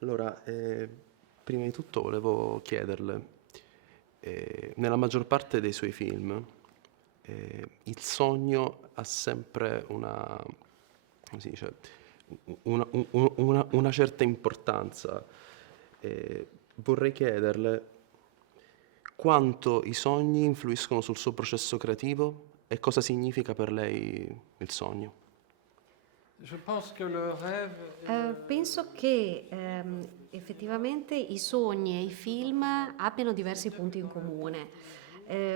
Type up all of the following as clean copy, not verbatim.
Allora, prima di tutto volevo chiederle, nella maggior parte dei suoi film, il sogno ha sempre una, come si dice, una certa importanza. Vorrei chiederle quanto i sogni influiscono sul suo processo creativo e cosa significa per lei il sogno. Je pense que le rêve Penso che effettivamente i sogni e i film abbiano diversi punti in comune.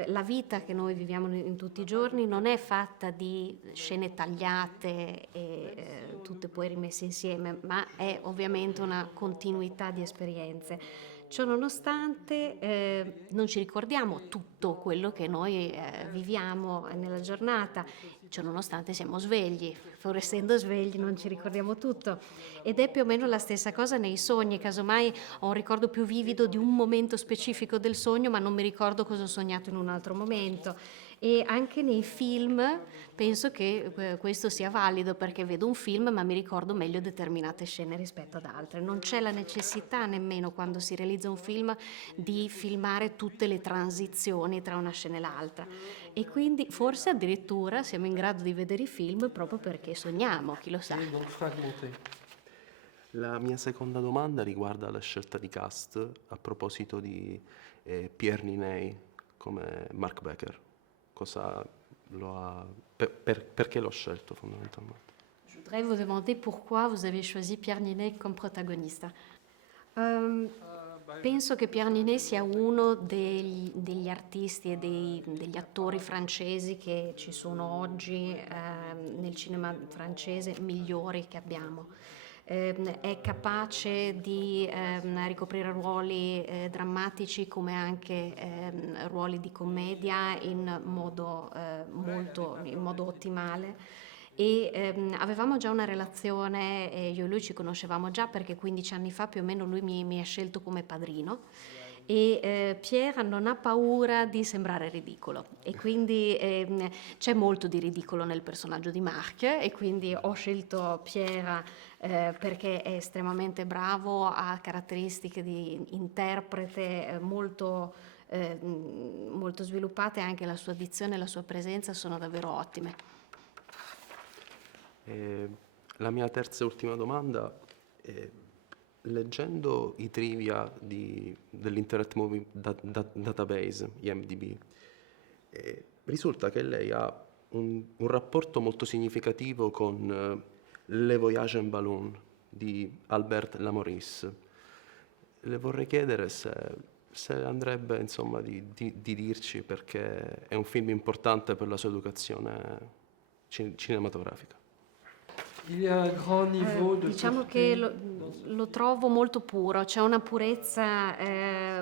La vita che noi viviamo in tutti i giorni non è fatta di scene tagliate e tutte poi rimesse insieme, ma è ovviamente una continuità di esperienze. Ciò nonostante non ci ricordiamo tutto quello che noi viviamo nella giornata, ciò nonostante siamo svegli, pur essendo svegli non ci ricordiamo tutto ed è più o meno la stessa cosa nei sogni, casomai ho un ricordo più vivido di un momento specifico del sogno ma non mi ricordo cosa ho sognato in un altro momento. E anche nei film penso che questo sia valido perché vedo un film ma mi ricordo meglio determinate scene rispetto ad altre. Non c'è la necessità nemmeno quando si realizza un film di filmare tutte le transizioni tra una scena e l'altra. E quindi forse addirittura siamo in grado di vedere i film proprio perché sogniamo, chi lo sa. donc fragmenté. La mia seconda domanda riguarda la scelta di cast a proposito di Pierre Niney come Mark Becker. Cosa lo ha, perché l'ho scelto fondamentalmente? Je voudrais vous demander pourquoi vous avez choisi Pierre Niney comme protagoniste. Penso che Pierre Niney sia uno degli artisti e degli attori francesi che ci sono oggi nel cinema francese migliori che abbiamo. È capace di ricoprire ruoli drammatici come anche ruoli di commedia in modo ottimale. E avevamo già una relazione, io e lui ci conoscevamo già perché 15 anni fa più o meno lui mi ha scelto come padrino e Pierre non ha paura di sembrare ridicolo e quindi c'è molto di ridicolo nel personaggio di Marc e quindi ho scelto Pierre perché è estremamente bravo, ha caratteristiche di interprete molto sviluppate e anche la sua dizione e la sua presenza sono davvero ottime. La mia terza e ultima domanda è, leggendo i trivia dell'Internet Movie Database, IMDb, risulta che lei ha un rapporto molto significativo con Le Voyage en Ballon di Albert Lamouris. Le vorrei chiedere se andrebbe insomma di dirci perché è un film importante per la sua educazione cinematografica. Il y a un grand niveau de Diciamo pureté che lo trovo molto puro, c'è una purezza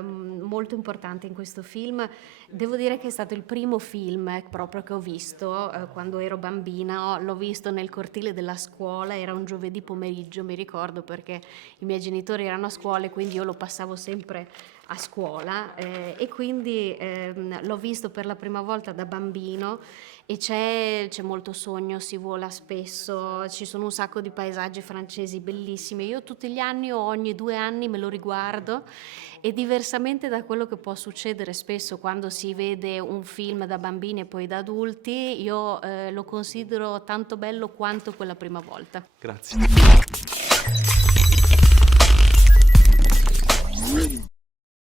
molto importante in questo film. Devo dire che è stato il primo film proprio che ho visto quando ero bambina, l'ho visto nel cortile della scuola, era un giovedì pomeriggio, mi ricordo, perché i miei genitori erano a scuola e quindi io lo passavo sempre a scuola e quindi l'ho visto per la prima volta da bambino e c'è molto sogno, si vola spesso, ci sono un sacco di paesaggi francesi bellissimi. Io tutti gli anni o ogni 2 anni me lo riguardo e diversamente da quello che può succedere spesso quando si vede un film da bambini e poi da adulti, io lo considero tanto bello quanto quella prima volta. Grazie.